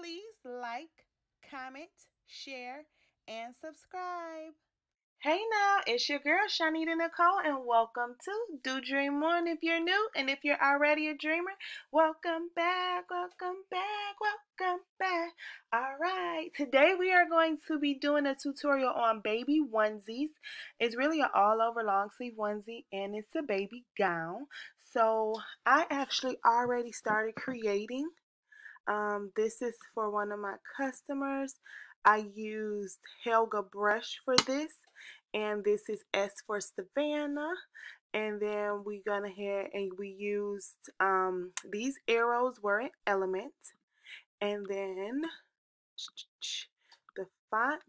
please like, comment, share, and subscribe. Hey now, it's your girl ChonitaNicole, and welcome to Do Dream On if you're new, and if you're already a dreamer, welcome back, welcome back, welcome back. Alright, today we are going to be doing a tutorial on baby onesies. It's really an all over long sleeve onesie, and it's a baby gown. So I actually already started creating. This is for one of my customers. I used Helga brush for this, and this is S for Savannah. And then we gone ahead and we used these arrows were an element, and then the font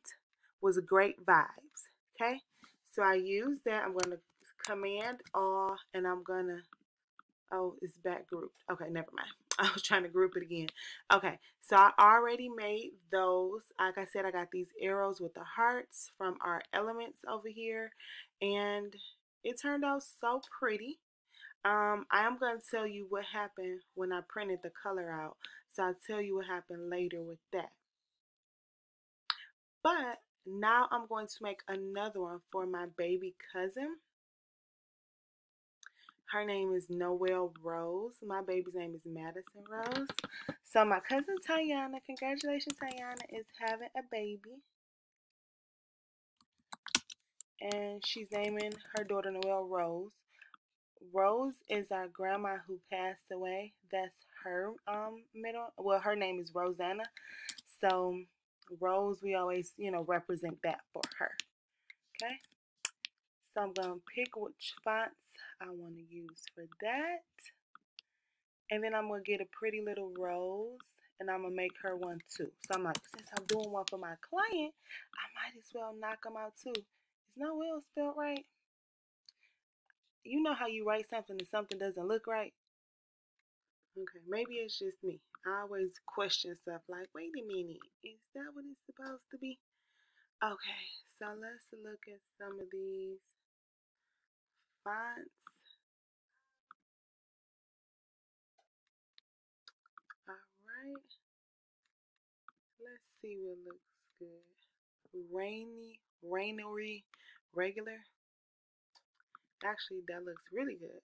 was Great Vibes. Okay, so I used that. I'm gonna Command all, and I'm gonna, oh, it's back grouped. Okay, never mind. I was trying to group it again. Okay, so I already made those. Like I said, I got these arrows with the hearts from our elements over here, and it turned out so pretty. I am going to tell you what happened when I printed the color out. So I'll tell you what happened later with that. But now I'm going to make another one for my baby cousin. Her name is Noel Rose. My baby's name is Madison Rose. So my cousin Tiana, congratulations Tiana, is having a baby. And she's naming her daughter Noel Rose. Rose is our grandma who passed away. That's her middle. Well, her name is Rosanna. So Rose, we always, represent that for her. Okay. So I'm going to pick which fonts I want to use for that. And then I'm going to get a pretty little rose, and I'm going to make her one too. So I'm like, since I'm doing one for my client, I might as well knock them out too. Is Noel spelled right? You know how you write something and something doesn't look right? Okay, maybe it's just me. I always question stuff like, wait a minute, is that what it's supposed to be? Okay, so let's look at some of these fonts. Alright, let's see what looks good. Rainery, regular. Actually, that looks really good.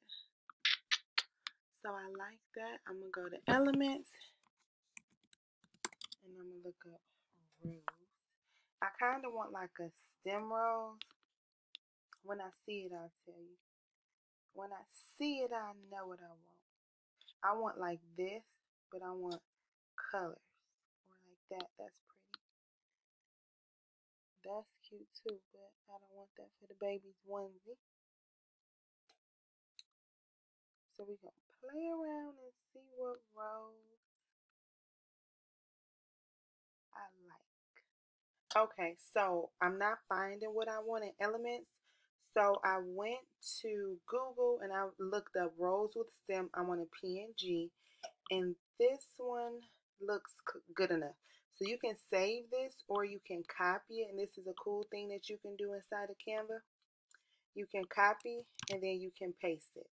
So I like that. I'm going to go to elements, and I'm going to look up rose. I kind of want like a stem rose. When I see it, I'll tell you. When I see it, I know what I want. I want like this, but I want colors. Or like that. That's pretty. That's cute too, but I don't want that for the baby's onesie. So we're going to play around and see what rose I like. Okay, so I'm not finding what I want in elements. So I went to Google and I looked up rose with stem. I want a PNG. And this one looks good enough. So you can save this or you can copy it. And this is a cool thing that you can do inside of Canva. You can copy and then you can paste it.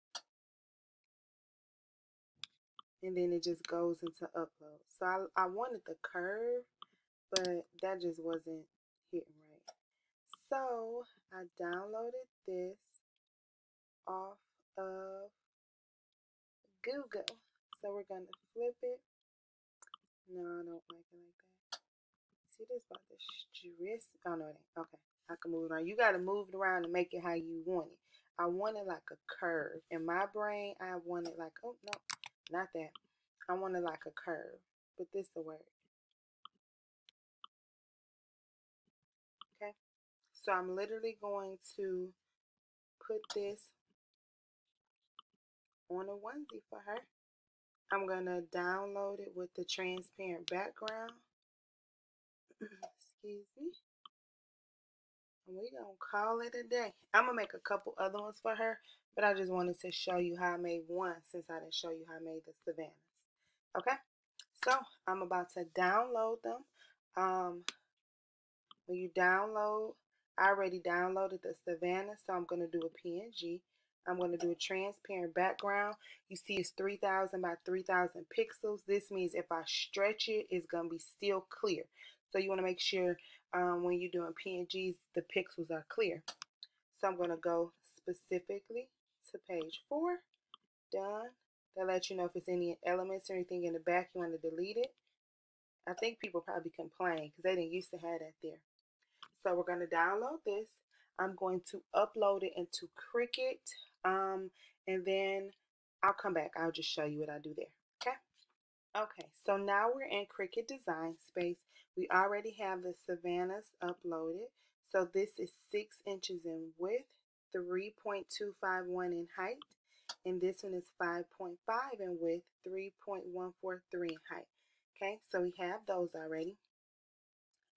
And then it just goes into upload. So I wanted the curve, but that just wasn't hitting right. So I downloaded this off of Google. So we're going to flip it. No, I don't like it like that. See this about the stress? Oh, no, it ain't. Okay. I can move it around. You got to move it around and make it how you want it. I want it like a curve. In my brain, I want it like, oh, no, not that. I want it like a curve. But this will work. Okay. So I'm literally going to put this on a onesie for her. I'm going to download it with the transparent background. Excuse me. And we're going to call it a day. I'm going to make a couple other ones for her, but I just wanted to show you how I made one since I didn't show you how I made the Savannahs. Okay, so I'm about to download them. When you download, I already downloaded the Savannah, so I'm going to do a PNG. I'm going to do a transparent background. You see it's 3000 by 3000 pixels. This means if I stretch it, it's going to be still clear. So you want to make sure when you're doing PNGs, the pixels are clear. So I'm going to go specifically to page 4. Done. That lets you know if it's any elements or anything in the back you want to delete it. I think people probably complain because they didn't used to have that there. So we're going to download this. I'm going to upload it into Cricut, and then I'll come back. I'll just show you what I do there. Okay. Okay. So now we're in Cricut Design space. We already have the Savannahs uploaded. So this is 6 inches in width, 3.251 in height, and this one is 5.5 in width, 3.143 in height. Okay. So we have those already.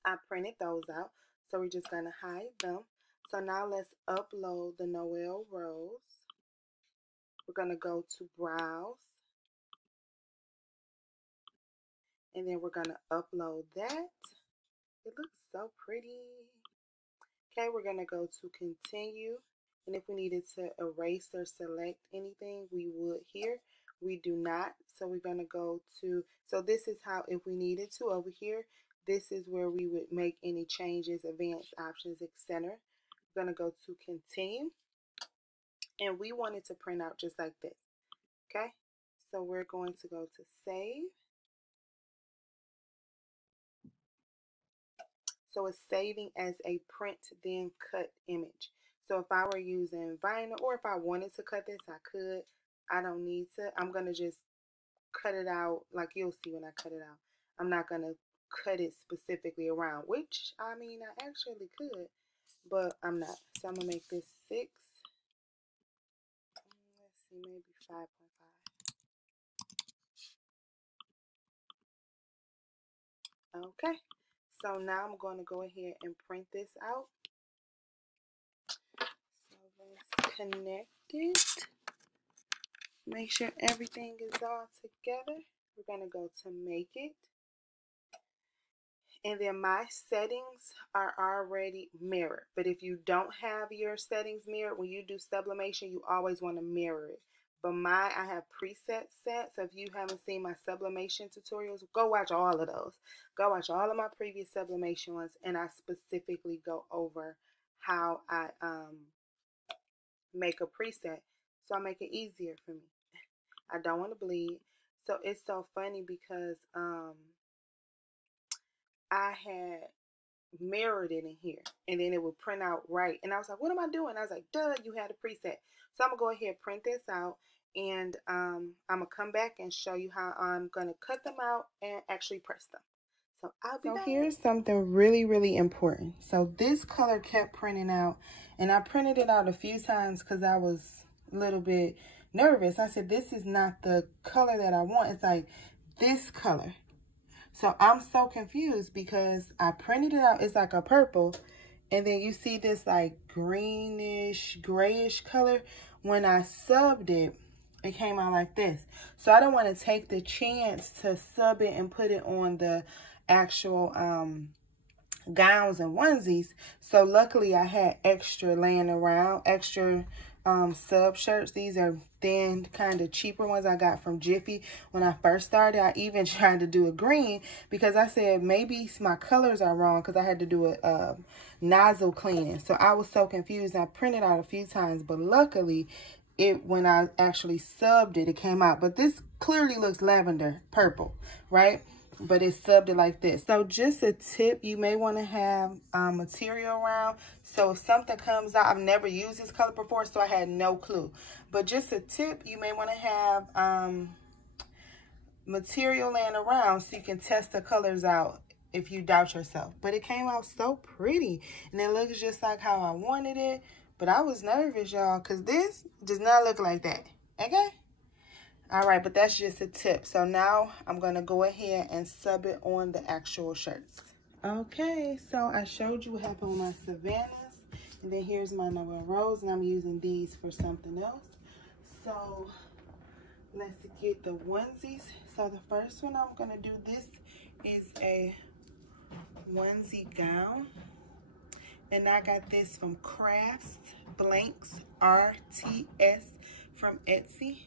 I printed those out. So we're just going to hide them. So now let's upload the Noel rose. We're going to go to Browse. And then we're going to upload that. It looks so pretty. Okay, we're going to go to Continue. And if we needed to erase or select anything, we would here. We do not. So we're going to go to, so this is how, if we needed to over here, this is where we would make any changes, advanced options, etc. We're going to go to Continue. And we want it to print out just like this. Okay. So we're going to go to Save. So it's saving as a print then cut image. So if I were using vinyl, or if I wanted to cut this, I could. I don't need to. I'm going to just cut it out like you'll see when I cut it out. I'm not going to cut it specifically around, which, I mean, I actually could, but I'm not. So I'm going to make this 6. Let's see, maybe 5.5. Okay. So now I'm going to go ahead and print this out. So let's connect it. Make sure everything is all together. We're going to go to Make It. And then my settings are already mirrored. But if you don't have your settings mirrored, when you do sublimation, you always want to mirror it. But I have presets set. So if you haven't seen my sublimation tutorials, go watch all of those. Go watch all of my previous sublimation ones. And I specifically go over how I make a preset. So I make it easier for me. I don't want to bleed. So it's so funny because I had mirrored it in here and then it would print out right. And I was like, what am I doing? I was like, duh, you had a preset. So I'm going to go ahead and print this out, and I'm going to come back and show you how I'm going to cut them out and actually press them. So I'll be back. So here's something really, really important. So this color kept printing out, and I printed it out a few times because I was a little bit nervous. I said, this is not the color that I want. It's like this color. So I'm so confused because I printed it out. It's like a purple. And then you see this like greenish, grayish color. When I subbed it, it came out like this. So I don't want to take the chance to sub it and put it on the actual gowns and onesies. So luckily I had extra laying around, extra sub shirts. These are thin, kind of cheaper ones I got from Jiffy when I first started. I even tried to do a green because I said maybe my colors are wrong because I had to do a nozzle cleaning. So I was so confused. I printed out a few times, but luckily when I actually subbed it, it came out. But this clearly looks lavender purple, right? But it's subbed it like this. So just a tip, you may want to have material around. So if something comes out, I've never used this color before, so I had no clue. But just a tip, you may want to have material laying around so you can test the colors out if you doubt yourself. But it came out so pretty, and it looks just like how I wanted it. But I was nervous, y'all, because this does not look like that, okay? All right, but that's just a tip. So now I'm going to go ahead and sub it on the actual shirts. Okay, so I showed you what happened with my Savannahs. And then here's my Noel Rose, and I'm using these for something else. So let's get the onesies. So the first one I'm going to do, this is a onesie gown. And I got this from Crafts Blanks RTS from Etsy.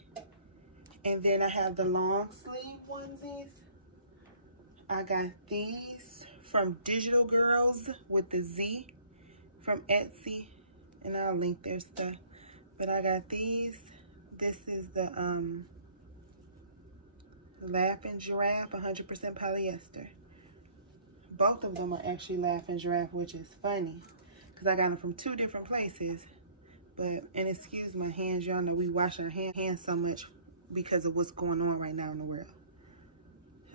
And then I have the long sleeve onesies. I got these from Digital Girls with the Z from Etsy. And I'll link their stuff. But I got these. This is the Laughing Giraffe 100% polyester. Both of them are actually Laughing Giraffe, which is funny because I got them from 2 different places. But, and excuse my hands, y'all know we wash our hands so much because of what's going on right now in the world.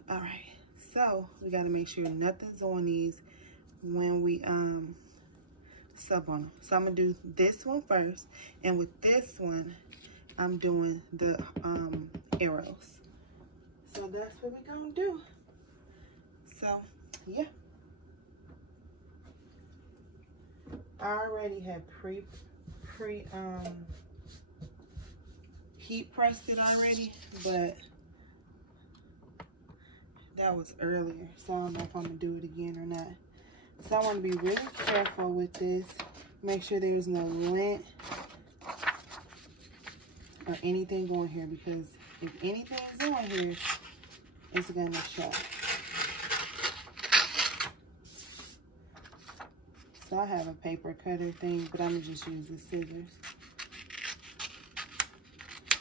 All right, so we got to make sure nothing's on these when we sub on them. So I'm gonna do this one first, and with this one I'm doing the arrows. So that's what we're gonna do. So yeah, I already had heat pressed it already, but that was earlier, so I don't know if I'm gonna do it again or not. So I want to be really careful with this. Make sure there's no lint or anything on here, because if anything's on here, it's gonna show. So I have a paper cutter thing, but I'm gonna just use the scissors.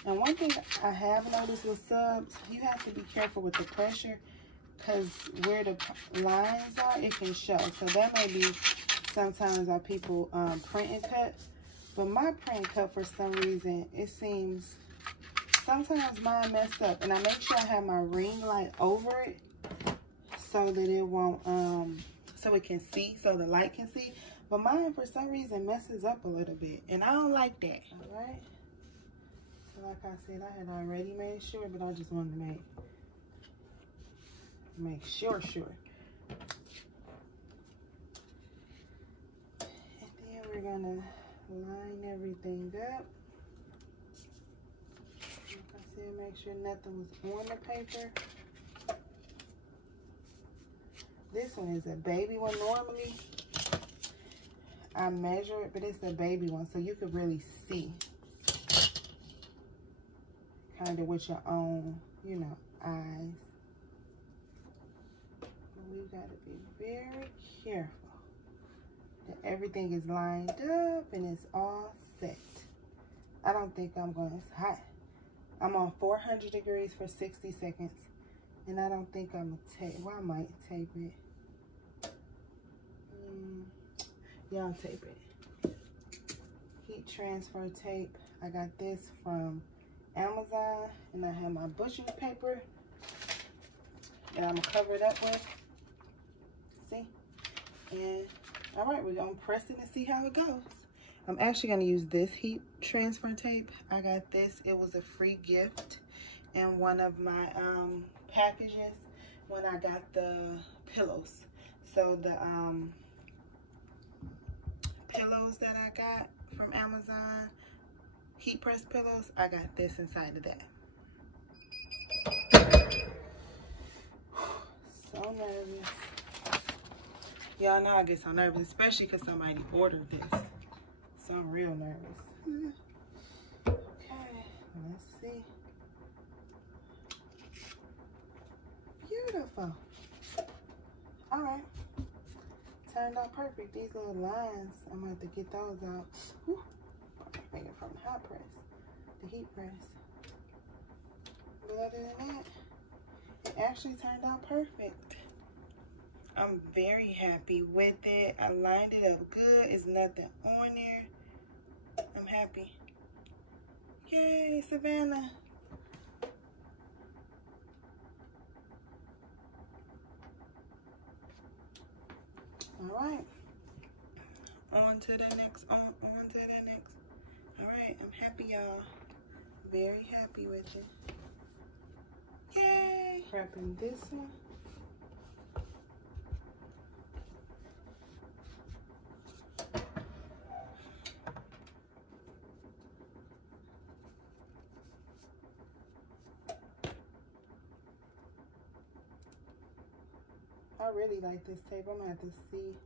And one thing I have noticed with subs, you have to be careful with the pressure, because where the lines are, it can show. So that may be sometimes how people print and cut. But my print and cut, for some reason, it seems, sometimes mine mess up. And I make sure I have my ring light over it so that it won't, so it can see, so the light can see. But mine, for some reason, messes up a little bit. And I don't like that. All right? So like I said, I had already made sure, but I just wanted to make sure. And then we're gonna line everything up. Like I said, make sure nothing was on the paper. This one is a baby one. Normally I measure it, but it's a baby one, so you could really see kind of with your own, you know, eyes. We gotta be very careful that everything is lined up and it's all set. I don't think I'm going, it's hot. I'm on 400 degrees for 60 seconds. And I don't think I'm gonna tape, well, I might tape it. Yeah, I'll tape it. Heat transfer tape. I got this from Amazon, and I have my butcher paper that I'm gonna cover it up with. See? And all right, we're gonna press it and see how it goes. I'm actually gonna use this heat transfer tape. I got this, it was a free gift in one of my packages when I got the pillows. So the pillows that I got from Amazon, heat press pillows, I got this inside of that. So nervous. Y'all know I get so nervous, especially because somebody ordered this. So I'm real nervous. Okay, let's see. Beautiful. All right. Turned out perfect. These little lines, I'm gonna have to get those out. Whew. Bring it from the hot press, the heat press. But other than that, it actually turned out perfect. I'm very happy with it. I lined it up good. It's nothing on there. I'm happy. Yay, Savannah. All right. On to the next, on to the next. All right, I'm happy, y'all. Very happy with it. Yay! Prepping this one. I really like this tape. I'm gonna have to see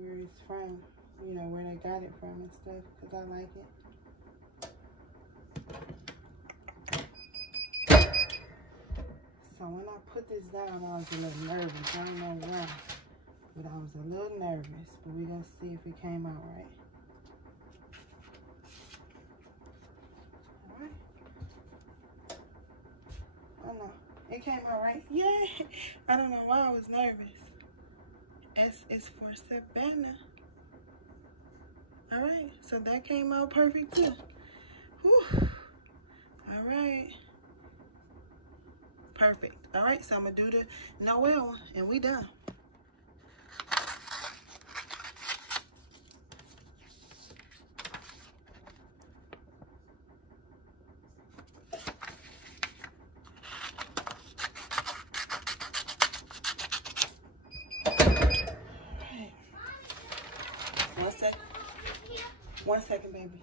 where it's from, you know, where they got it from and stuff, because I like it. So when I put this down, I was a little nervous. I don't know why, but I was a little nervous. But we're going to see if it came out right. All right. Oh no, it came out right. Yay! I don't know why I was nervous. S is for Savannah. All right, so that came out perfect too. Whew. All right. Perfect. All right, so I'm gonna do the Noel one and we done. One second, baby.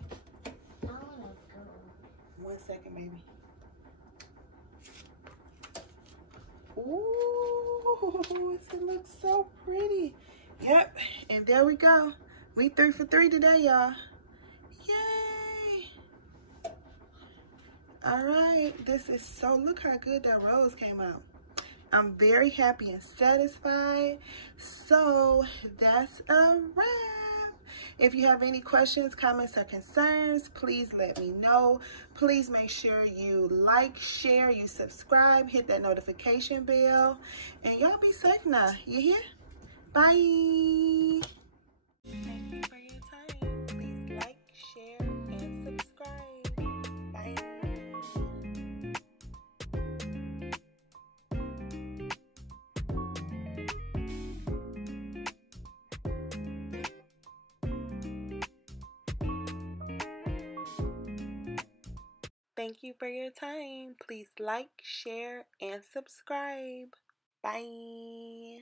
1 second, baby. Ooh, it looks so pretty. Yep, and there we go. We 3 for 3 today, y'all. Yay! All right, this is so, look how good that rose came out. I'm very happy and satisfied. So that's a wrap. If you have any questions, comments, or concerns, please let me know. Please make sure you like, share, you subscribe, hit that notification bell. And y'all be safe now. You hear? Bye. Thank you for your time. Please like, share, and subscribe. Bye. Thank you for your time. Please like, share, and subscribe. Bye.